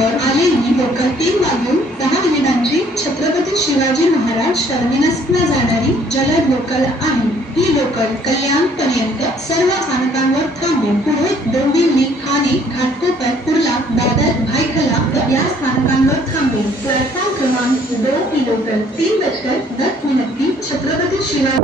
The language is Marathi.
स्थानकांवर आलेली लोकल 3 वाजून 10 मिनिटांची छत्रपती शिवाजी महाराज टर्मिनसला जाणारी जलद लोकल आहे। ही लोकल कल्याण पर्यंत सर्व स्थानकांवर थांबेल। पुढे डोंबिवली, ठाणे, घाटकोपर, कुर्ला, दादर, भायखला या स्थानकांवर थांबेल। प्लॅटफॉर्म क्रमांक 2 ही लोकल 3:10 की छत्रपती शिवाजी